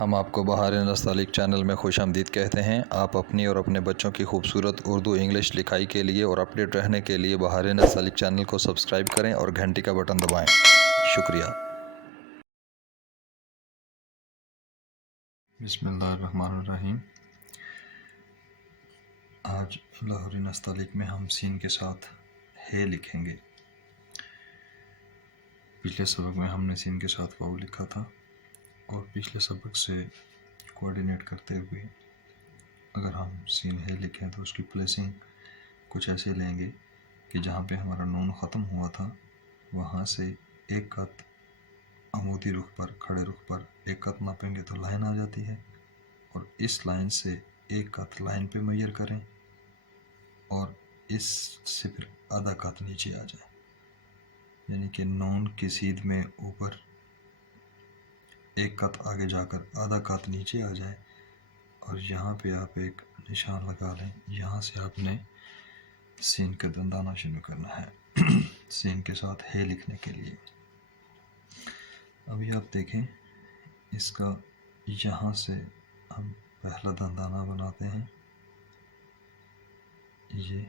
ہم آپ کو بہار نستعلیق چینل میں خوش آمدید کہتے ہیں۔ آپ اپنی اور اپنے بچوں کی خوبصورت اردو انگلش لکھائی کے لیے اور اپڈیٹ رہنے کے لیے بہار نستعلیق چینل کو سبسکرائب کریں اور گھنٹی کا بٹن دبائیں۔ شکریہ۔ بسم اللہ الرحمن الرحیم۔ آج لاہوری نستعلیق میں ہم سین کے ساتھ ہے لکھیں گے۔ پچھلے سبق میں ہم نے سین کے ساتھ واو لکھا تھا اور پچھلے سبق سے کوآرڈینیٹ کرتے ہوئے اگر ہم سین ہے لکھیں تو اس کی پلیسنگ کچھ ایسے لیں گے کہ جہاں پہ ہمارا نون ختم ہوا تھا وہاں سے ایک قط عمودی رخ پر کھڑے رخ پر ایک قط ناپیں گے تو لائن آ جاتی ہے، اور اس لائن سے ایک قط لائن پہ میئر کریں اور اس سے پھر آدھا قط نیچے آ جائے، یعنی کہ نون کی سیدھ میں اوپر ایک قط آگے جا کر آدھا قط نیچے آ جائے، اور یہاں پہ آپ ایک نشان لگا لیں۔ یہاں سے آپ نے سین کا دندانہ شروع کرنا ہے سین کے ساتھ ہے لکھنے کے لیے۔ ابھی آپ دیکھیں اس کا یہاں سے ہم پہلا دندانہ بناتے ہیں، یہ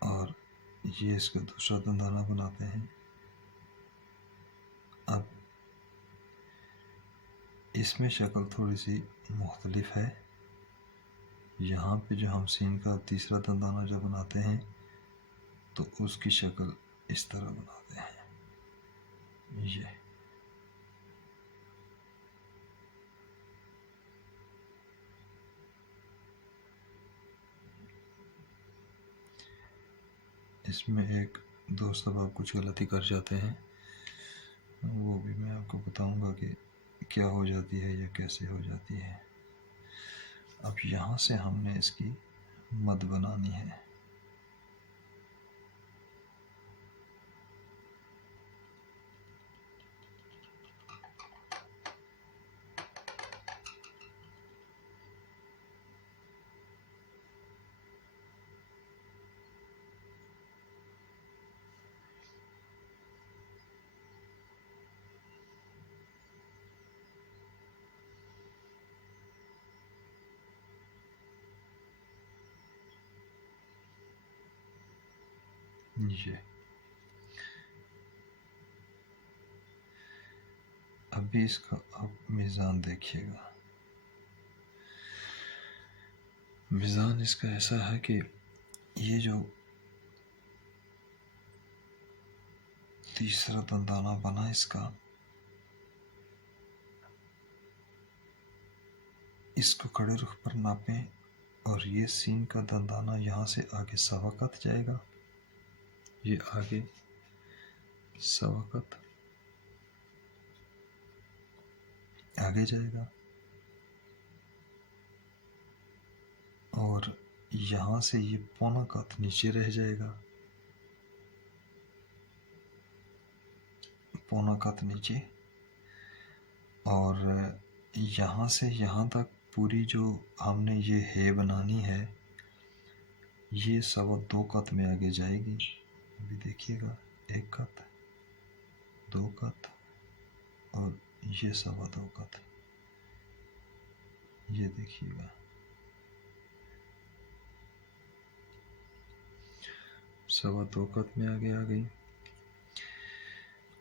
اور یہ اس کا دوسرا دندانہ بناتے ہیں۔ اب اس میں شکل تھوڑی سی مختلف ہے۔ یہاں پہ جو ہم سین کا تیسرا دندانہ جو بناتے ہیں تو اس کی شکل اس طرح بناتے ہیں، یہ اس میں ایک دوست اب آپ کچھ غلطی کر جاتے ہیں، وہ بھی میں آپ کو بتاؤں گا کہ کیا ہو جاتی ہے یا کیسے ہو جاتی ہے۔ اب یہاں سے ہم نے اس کی مد بنانی ہے۔ یہ اب بھی اس کا آپ میزان دیکھیے گا۔ میزان اس کا ایسا ہے کہ یہ جو تیسرا دندانہ بنا اس کا، اس کو کھڑے رخ پر ناپیں، اور یہ سین کا دندانہ یہاں سے آگے سوا قط جائے گا، یہ آگے سوا قط آگے جائے گا، اور یہاں سے یہ پونا قط نیچے رہ جائے گا، پونا قط نیچے، اور یہاں سے یہاں تک پوری جو ہم نے یہ ہے بنانی ہے یہ سوا دو قط میں آگے جائے گی۔ ابھی دیکھیے گا، ایک قط، دو قط، اور یہ سوا دو قط، یہ دیکھیے گا سوا دو قط میں آگے آ گئی۔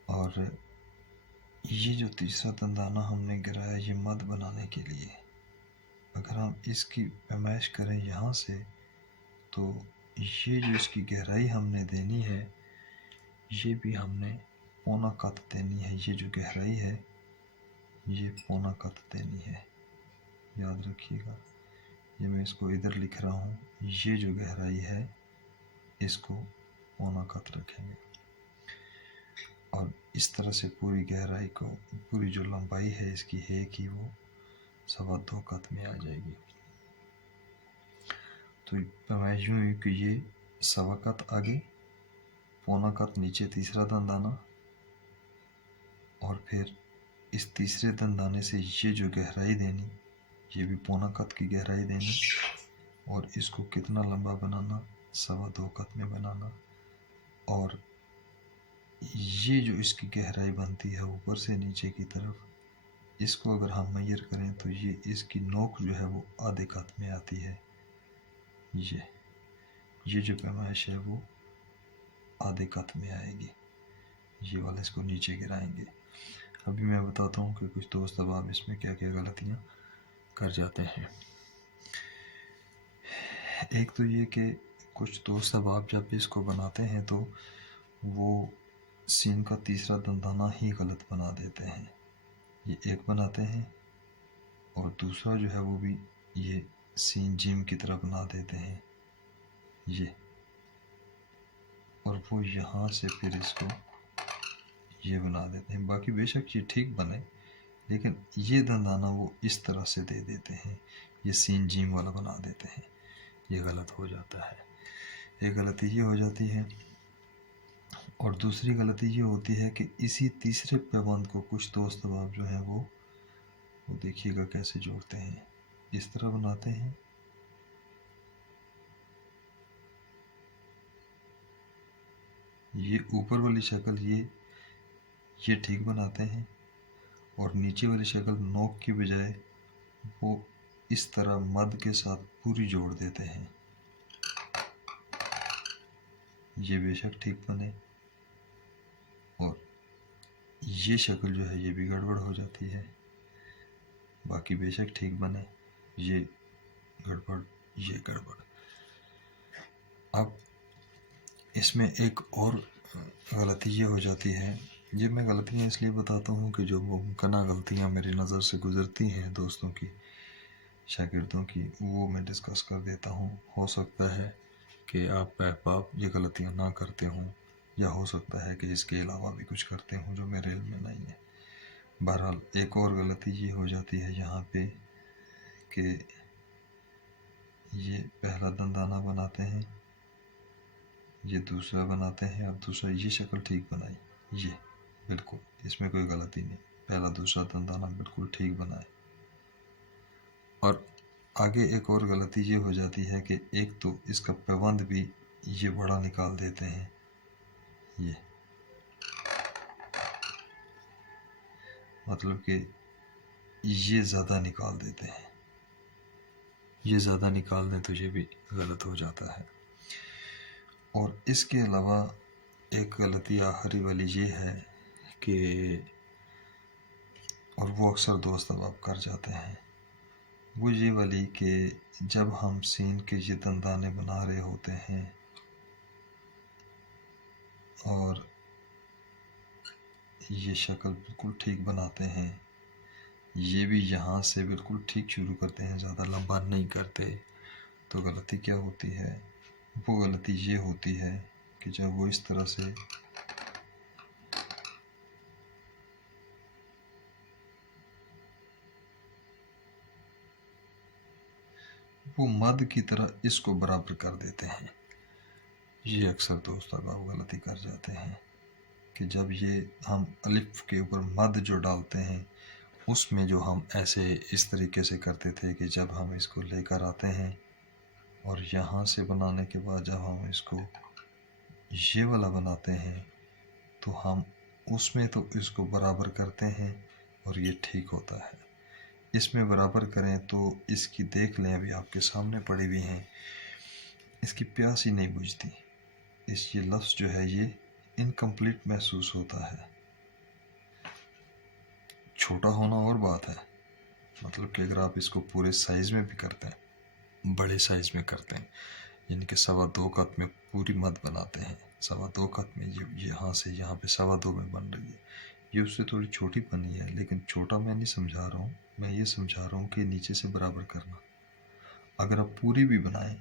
اور یہ جو تیسرا دندانہ ہم نے گرایا یہ مد بنانے کے لیے، اگر ہم اس کی پیمائش کریں یہاں سے تو یہ جو اس کی گہرائی ہم نے دینی ہے یہ بھی ہم نے پونا قط دینی ہے۔ یہ جو گہرائی ہے یہ پونا قط دینی ہے، یاد رکھیے گا۔ یہ میں اس کو ادھر لکھ رہا ہوں، یہ جو گہرائی ہے اس کو پونا قط رکھیں گے، اور اس طرح سے پوری گہرائی کو، پوری جو لمبائی ہے اس کی ہے کہ وہ سوا دو قط میں آ جائے گی۔ تو میں یوں ہی کہ یہ سوا قط آگے، پونا قط نیچے تیسرا دندانہ، اور پھر اس تیسرے دندانے سے یہ جو گہرائی دینی ये भी पौना कत की गहराई देनी और इसको कितना लंबा बनाना, 2.25 कत में बनाना। और ये जो इसकी गहराई बनती है ऊपर से नीचे की तरफ, इसको अगर हम मेजर करें तो ये इसकी नोक जो है वो आधे कत में आती है। ये जो पैमाइश है वो आधे कत में आएगी। ये वाला इसको नीचे गिराएंगे। अभी मैं बताता हूँ कि कुछ दोस्त अब इसमें क्या क्या गलतियाँ कर जाते हैं। एक तो ये कि कुछ दोस्त अब आप जब इसको बनाते हैं तो वो सीन का तीसरा दंदाना ही गलत बना देते हैं। ये एक बनाते हैं और दूसरा जो है वो भी ये सीन जिम की तरह बना देते हैं ये, और वो यहाँ से फिर इसको ये बना देते हैं। बाकी बेशक ये ठीक बने, लेकिन ये दंदाना वो इस तरह से दे देते हैं, ये सीन जिम वाला बना देते हैं। ये गलत हो जाता है। एक गलती ये हो जाती है और दूसरी गलती ये होती है कि इसी तीसरे पैबंद को कुछ दोस्त अब जो है वो देखिएगा कैसे जोड़ते हैं। इस तरह बनाते हैं, ये ऊपर वाली शक्ल ये ठीक बनाते हैं और नीचे वाली शक्ल नोक की बजाय वो इस तरह मद के साथ पूरी जोड़ देते हैं। ये बेशक ठीक बने और ये शक्ल जो है ये भी गड़बड़ हो जाती है। बाकी बेशक ठीक बने, ये गड़बड़, ये गड़बड़। अब इसमें एक और गलती ये हो जाती है, ये मैं गलतियाँ इसलिए बताता हूँ कि जो मुमकिन गलतियाँ मेरी नज़र से गुज़रती हैं दोस्तों की, शागिर्दों की, वो मैं डिस्कस कर देता हूँ। हो सकता है कि आप अहबाब ये गलतियाँ ना करते हों, या हो सकता है कि इसके अलावा भी कुछ करते हों जो मेरे इल्म में नहीं है। बहरहाल एक और गलती ये हो जाती है यहाँ पे कि ये पहला दंदाना बनाते हैं, ये दूसरा बनाते हैं, और दूसरा ये शक्ल ठीक बनाई, ये बिल्कुल इसमें कोई गलती नहीं, पहला दूसरा दंदाना बिल्कुल ठीक बनाए। और आगे एक और गलती ये हो जाती है कि एक तो इसका पैबंद भी ये बड़ा निकाल देते हैं, ये मतलब कि ये ज़्यादा निकाल देते हैं, ये ज़्यादा निकाल दें तो ये भी गलत हो जाता है। और इसके अलावा एक गलती आखिरी वाली ये है कि, और वो अक्सर दोस्त अब आप कर जाते हैं, वो ये वाली कि जब हम सीन के ये दंदाने बना रहे होते हैं और ये शक्ल बिल्कुल ठीक बनाते हैं, ये भी यहाँ से बिल्कुल ठीक शुरू करते हैं, ज़्यादा लंबा नहीं करते, तो गलती क्या होती है, वो गलती ये होती है कि जब वो इस तरह से वो मद की तरह इसको बराबर कर देते हैं। ये अक्सर दोस्त अब गलती कर जाते हैं कि जब ये हम अलिफ के ऊपर मद जो डालते हैं, उसमें जो हम ऐसे इस तरीके से करते थे कि जब हम इसको लेकर आते हैं और यहाँ से बनाने के बाद जब हम इसको ये वाला बनाते हैं तो हम उसमें तो इसको बराबर करते हैं और ये ठीक होता है। इसमें बराबर करें तो इसकी देख लें, अभी आपके सामने पड़ी हुई हैं, इसकी प्यास ही नहीं बुझती, इस ये लफ्ज़ जो है ये इनकम्प्लीट महसूस होता है। छोटा होना और बात है, मतलब कि अगर आप इसको पूरे साइज़ में भी करते हैं, बड़े साइज़ में करते हैं, यानी कि 2.25 कत में पूरी मद बनाते हैं, 2.25 कत में ये यहाँ से यहाँ पे 2.25 में बन रही है, ये उससे थोड़ी छोटी बनी है, लेकिन छोटा मैं नहीं समझा रहा हूँ, मैं ये समझा रहा हूँ कि नीचे से बराबर करना। अगर आप पूरी भी बनाएं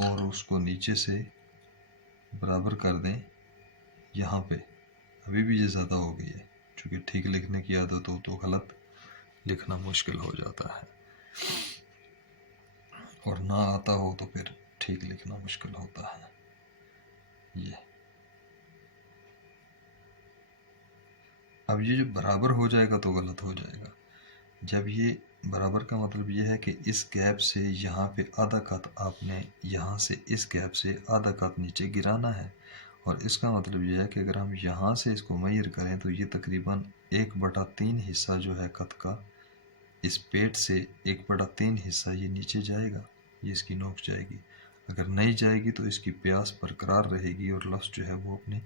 और उसको नीचे से बराबर कर दें, यहाँ पे अभी भी ये ज़्यादा हो गई है, चूँकि ठीक लिखने की आदत हो तो गलत लिखना मुश्किल हो जाता है, और ना आता हो तो फिर ठीक लिखना मुश्किल होता है। ये अब ये जो बराबर हो जाएगा तो गलत हो जाएगा, جب یہ برابر کا مطلب یہ ہے کہ اس گیپ سے یہاں پہ آدھا قط آپ نے یہاں سے اس گیپ سے آدھا قط نیچے گرانا ہے، اور اس کا مطلب یہ ہے کہ اگر ہم یہاں سے اس کو میئر کریں تو یہ تقریباً 1/3 حصہ جو ہے قط کا اس پیٹ سے 1/3 حصہ یہ نیچے جائے گا، یہ اس کی نوک جائے گی۔ اگر نہیں جائے گی تو اس کی پیاس برقرار رہے گی اور لفظ جو ہے وہ اپنی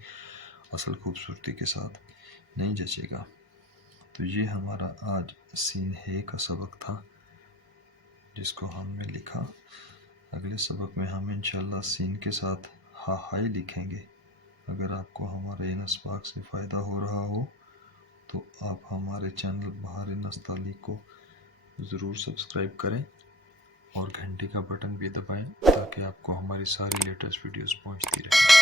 اصل خوبصورتی کے ساتھ نہیں جچے گا۔ تو یہ ہمارا آج سین ہے کا سبق تھا جس کو ہم نے لکھا۔ اگلے سبق میں ہم انشاءاللہ سین کے ساتھ ہا ہائی لکھیں گے۔ اگر آپ کو ہمارے ان اسباق سے فائدہ ہو رہا ہو تو آپ ہمارے چینل بہار نستعلیق کو ضرور سبسکرائب کریں اور گھنٹی کا بٹن بھی دبائیں تاکہ آپ کو ہماری ساری لیٹسٹ ویڈیوز پہنچتی رہیں۔